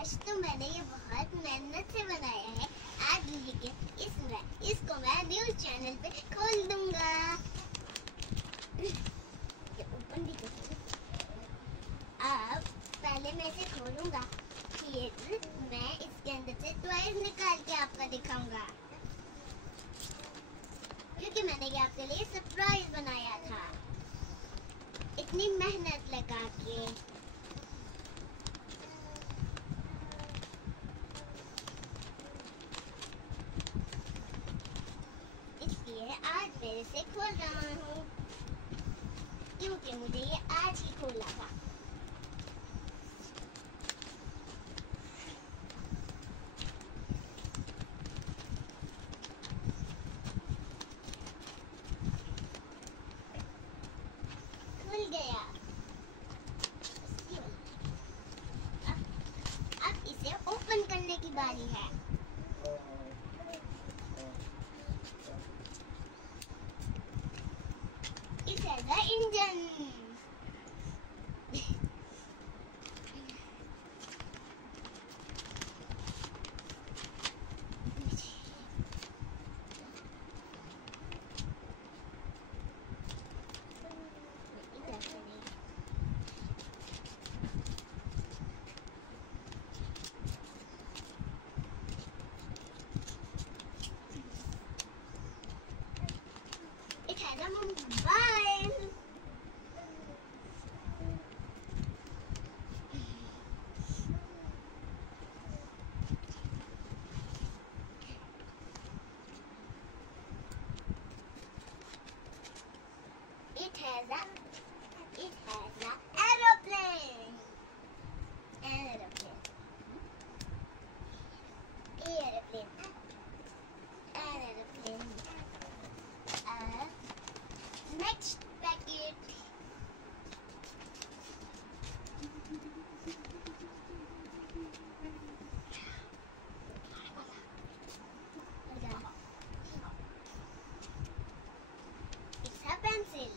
आज तो मैंने ये बहुत मेहनत से बनाया है। आज लेकिन इसको मैं न्यूज चैनल पे खोल दूंगा। ओपन भी कर। अब पहले मैं इसे खोलूंगा, फिर मैं इसके अंदर से टॉयज निकाल के आपको दिखाऊंगा, क्योंकि मैंने ये आपके लिए सरप्राइज बनाया था इतनी मेहनत लगा के। इसलिए आज मैं इसे खोल रहा हूँ, क्योंकि मुझे ये आज ही खोला था। खुल गया। अब इसे ओपन करने की बारी है। It has an engine. It has a mobile. It has a aeroplane. Aeroplane. Next packet. It's a pencil.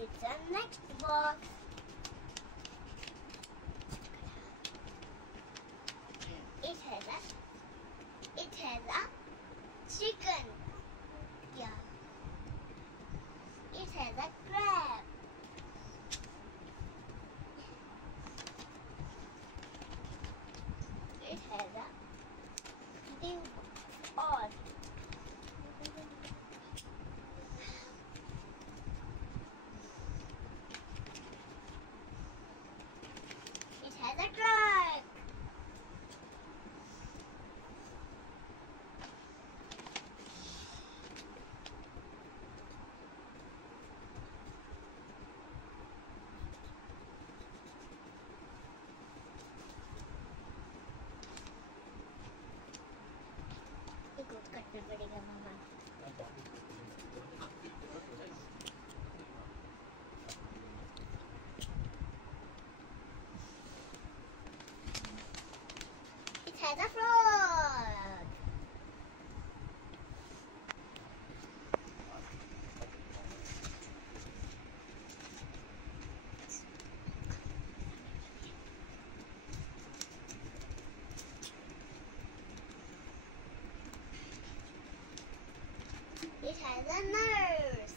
It's a next box. It has a chicken. Yeah. It has a crab. It has a big odd. It has a truck. कुछ कटना पड़ेगा मामा। It has a frog. It has a nurse.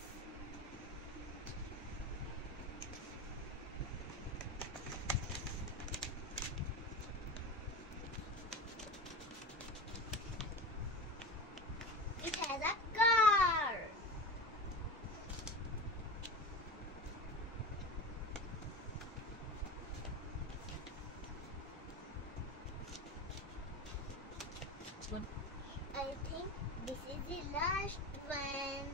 It has a car. I think this is the last one.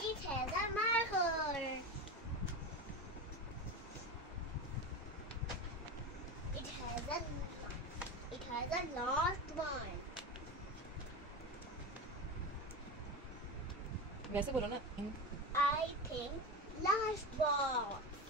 It has a marker. It has a last one. वैसे बोलो ना। I think last box.